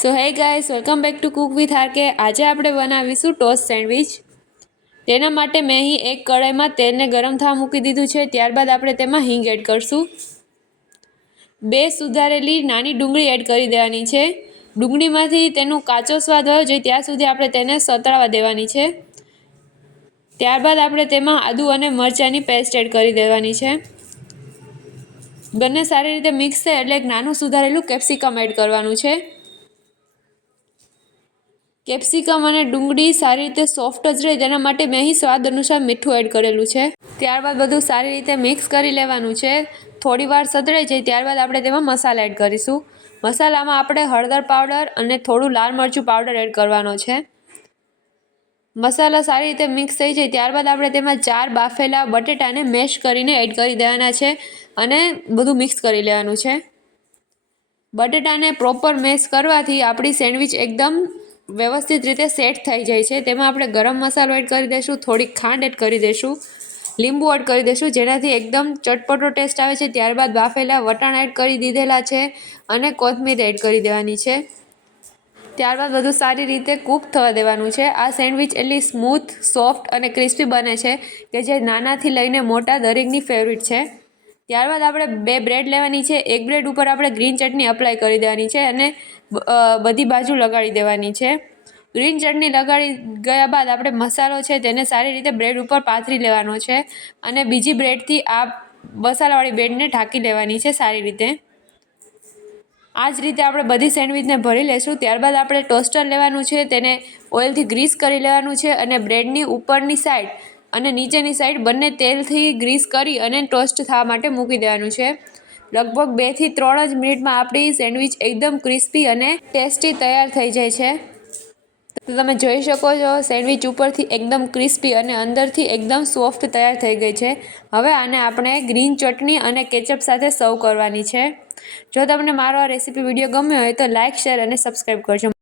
So hey guys, welcome back to cook with RK. આજે આપણે બનાવીશું ટોસ્ટ સેન્ડવિચ। તેના માટે મેં અહીં એક કઢાઈમાં તેલને ગરમ થવા મૂકી દીધું છે। ત્યારબાદ આપણે તેમાં હિંગ એડ કરશું। 2 સુધારેલી નાની ડુંગળી એડ કરી દેવાની છે। ડુંગળીમાંથી તેનો કાચો સ્વાદ હોય છે ત્યાં સુધી આપણે તેને સતળાવા દેવાની છે। ત્યારબાદ આપણે તેમાં આદુ અને મરચાંની પેસ્ટ એડ કરી દેવાની છે। બંને સારી રીતે મિક્સ થાય એટલે એક નાનું સુધારેલું કેપ્સિકમ એડ કરવાનું છે। કેપ્સિકમ અને ડુંગળી સારી રીતે સોફ્ટ જ રહે તેના માટે મેં અહીં સ્વાદ અનુસાર મીઠું એડ કરેલું છે। ત્યારબાદ બધું સારી રીતે મિક્સ કરી લેવાનું છે। થોડી વાર સતળાઈ જાય ત્યારબાદ આપણે તેમાં મસાલા એડ કરીશું। મસાલામાં આપણે હળદર પાવડર અને થોડું લાલ મરચું પાવડર એડ કરવાનો છે। મસાલા સારી રીતે મિક્સ થઈ જાય ત્યારબાદ આપણે તેમાં 4 બાફેલા બટેટાને મેશ કરીને એડ કરી દેવાના છે અને બધું મિક્સ કરી લેવાનું છે। બટેટાને પ્રોપર મેશ કરવાથી આપણી સેન્ડવિચ એકદમ વ્યવસ્થિત રીતે સેટ થઈ જાય છે। તેમાં આપણે ગરમ મસાલો એડ કરી દઈશું, થોડીક ખાંડ એડ કરી દઈશું, લીંબુ એડ કરી દઈશું જેનાથી એકદમ ચટપટો ટેસ્ટ આવે છે। ત્યારબાદ બાફેલા વટાણા એડ કરી દીધેલા છે અને કોથમીર એડ કરી દેવાની છે। ત્યારબાદ બધું સારી રીતે કૂક થવા દેવાનું છે। આ સેન્ડવિચ એટલી સ્મૂથ, સોફ્ટ અને ક્રિસ્પી બને છે કે જે નાનાથી લઈને મોટા દરેકની ફેવરિટ છે। ત્યારબાદ આપણે 2 બ્રેડ લેવાની છે। એક બ્રેડ ઉપર આપણે ગ્રીન ચટણી અપ્લાય કરી દેવાની છે અને બધી બાજુ લગાડી દેવાની છે। ગ્રીન ચટણી લગાડી ગયા બાદ આપણે મસાલો છે તેને સારી રીતે બ્રેડ ઉપર પાથરી લેવાનો છે અને બીજી બ્રેડથી આ મસાલાવાળી બ્રેડને ઢાંકી લેવાની છે સારી રીતે। આ જ રીતે આપણે બધી સેન્ડવિચને ભરી લઈશું। ત્યારબાદ આપણે ટોસ્ટર લેવાનું છે, તેને ઓઇલથી ગ્રીસ કરી લેવાનું છે અને બ્રેડની ઉપરની સાઈડ અને નીચેની સાઈડ બંને તેલથી ગ્રીસ કરી અને ટોસ્ટ થવા માટે મૂકી દેવાનું છે। લગભગ 2 થી 3 જ મિનિટમાં આપણી સેન્ડવિચ એકદમ ક્રિસ્પી અને ટેસ્ટી તૈયાર થઈ જાય છે। તો તમે જોઈ શકો છો સેન્ડવિચ ઉપરથી એકદમ ક્રિસ્પી અને અંદરથી એકદમ સોફ્ટ તૈયાર થઈ ગઈ છે। હવે આને આપણે ગ્રીન ચટણી અને કેચઅપ સાથે સર્વ કરવાની છે। જો તમને મારો આ રેસીપી વિડીયો ગમ્યો હોય તો લાઇક, શેર અને સબસ્ક્રાઈબ કરજો।